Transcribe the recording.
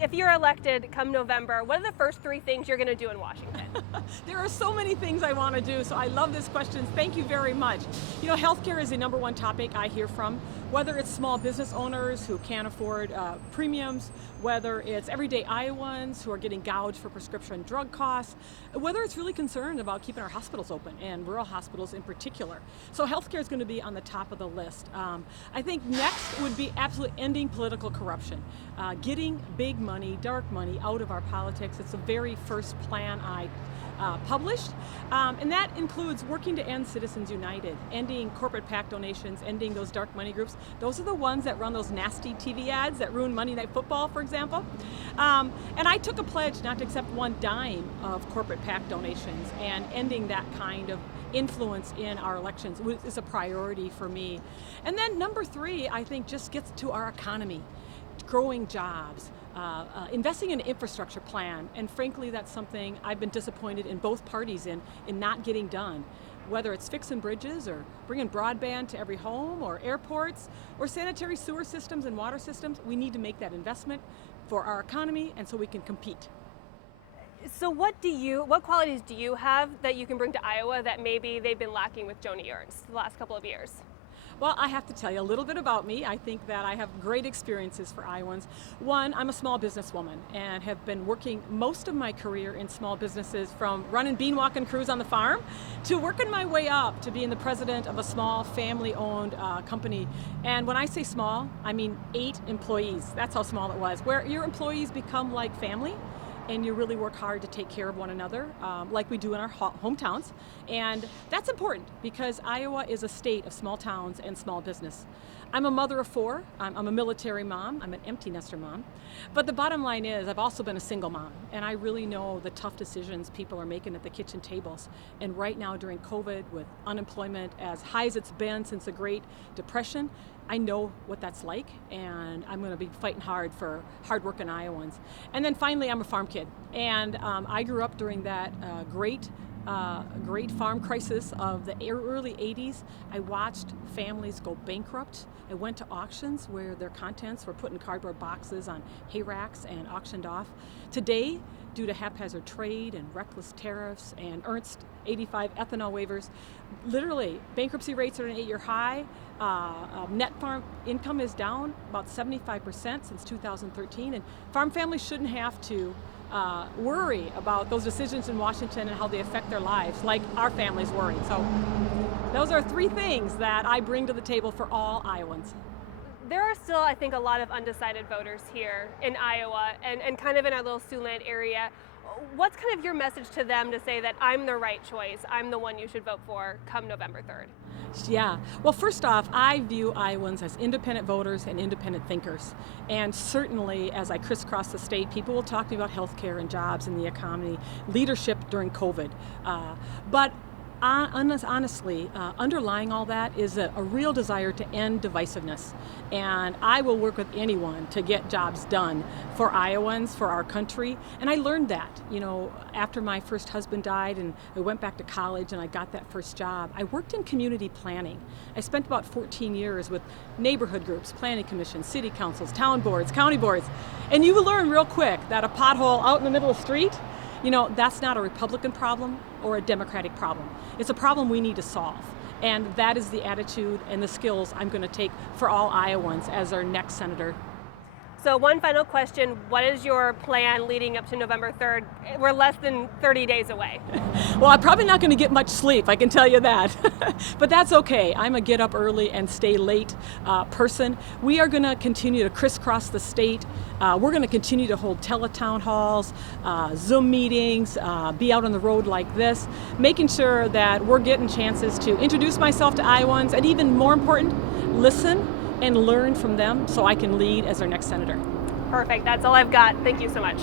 if you're elected come November, what are the first 3 things you're going to do in Washington? There are so many things I want to do, so I love this question. Thank you very much. You know, healthcare is the #1 topic I hear from, whether it's small business owners who can't afford premiums, whether it's everyday Iowans who are getting gouged for prescription drug costs, whether it's really concerned about keeping our hospitals open, and rural hospitals in particular. So healthcare is going to be on the top of the list. I think next would be absolutely ending political corruption, getting big money, dark money out of our politics. It's the very first plan I published, and that includes working to end Citizens United, ending corporate PAC donations, ending those dark money groups. Those are the ones that run those nasty TV ads that ruin Monday Night Football, for example. And I took a pledge not to accept 1 dime of corporate PAC donations, and ending that kind of influence in our elections is a priority for me. And then number 3, I think, just gets to our economy, growing jobs, investing in an infrastructure plan, and frankly that's something I've been disappointed in both parties in not getting done. Whether it's fixing bridges or bringing broadband to every home or airports or sanitary sewer systems and water systems, we need to make that investment for our economy and so we can compete. So what qualities do you have that you can bring to Iowa that maybe they've been lacking with Joni Ernst the last couple of years? Well, I have to tell you a little bit about me. I think that I have great experiences for Iowans. One, I'm a small businesswoman and have been working most of my career in small businesses, from running bean walking crews on the farm to working my way up to being the president of a small family-owned company. And when I say small, I mean 8 employees. That's how small it was, where your employees become like family, and you really work hard to take care of one another, like we do in our hometowns. And that's important because Iowa is a state of small towns and small business. I'm a mother of 4. I'm a military mom. I'm an empty nester mom. But the bottom line is I've also been a single mom, and I really know the tough decisions people are making at the kitchen tables. And right now during COVID, with unemployment as high as it's been since the Great Depression, I know what that's like, and I'm going to be fighting hard for hardworking Iowans. And then finally, I'm a farm kid, and I grew up during that great farm crisis of the early 80s. I watched families go bankrupt. I went to auctions where their contents were put in cardboard boxes on hay racks and auctioned off. Today, due to haphazard trade and reckless tariffs and Ernst 85 ethanol waivers, literally bankruptcy rates are at an 8-year high. Net farm income is down about 75% since 2013, and farm families shouldn't have to worry about those decisions in Washington and how they affect their lives like our families worry. So those are 3 things that I bring to the table for all Iowans. There are still, I think, a lot of undecided voters here in Iowa and kind of in our little Siouxland area. What's kind of your message to them to say that I'm the right choice, I'm the one you should vote for come November 3rd? Yeah, well, first off, I view Iowans as independent voters and independent thinkers. And certainly as I crisscross the state, people will talk to me about healthcare and jobs and the economy, leadership during COVID. But honestly, underlying all that is a real desire to end divisiveness. And I will work with anyone to get jobs done for Iowans, for our country. And I learned that, you know, after my first husband died and I went back to college and I got that first job. I worked in community planning. I spent about 14 years with neighborhood groups, planning commissions, city councils, town boards, county boards. And you will learn real quick that a pothole out in the middle of the street, you know, that's not a Republican problem or a Democratic problem. It's a problem we need to solve. And that is the attitude and the skills I'm going to take for all Iowans as our next senator. So one final question, what is your plan leading up to November 3rd? We're less than 30 days away. Well, I'm probably not going to get much sleep, I can tell you that. But that's okay. I'm a get up early and stay late person. We are going to continue to crisscross the state. We're going to continue to hold teletown halls, Zoom meetings, be out on the road like this, making sure that we're getting chances to introduce myself to Iowans, and even more important, listen and learn from them so I can lead as their next senator. Perfect. That's all I've got. Thank you so much.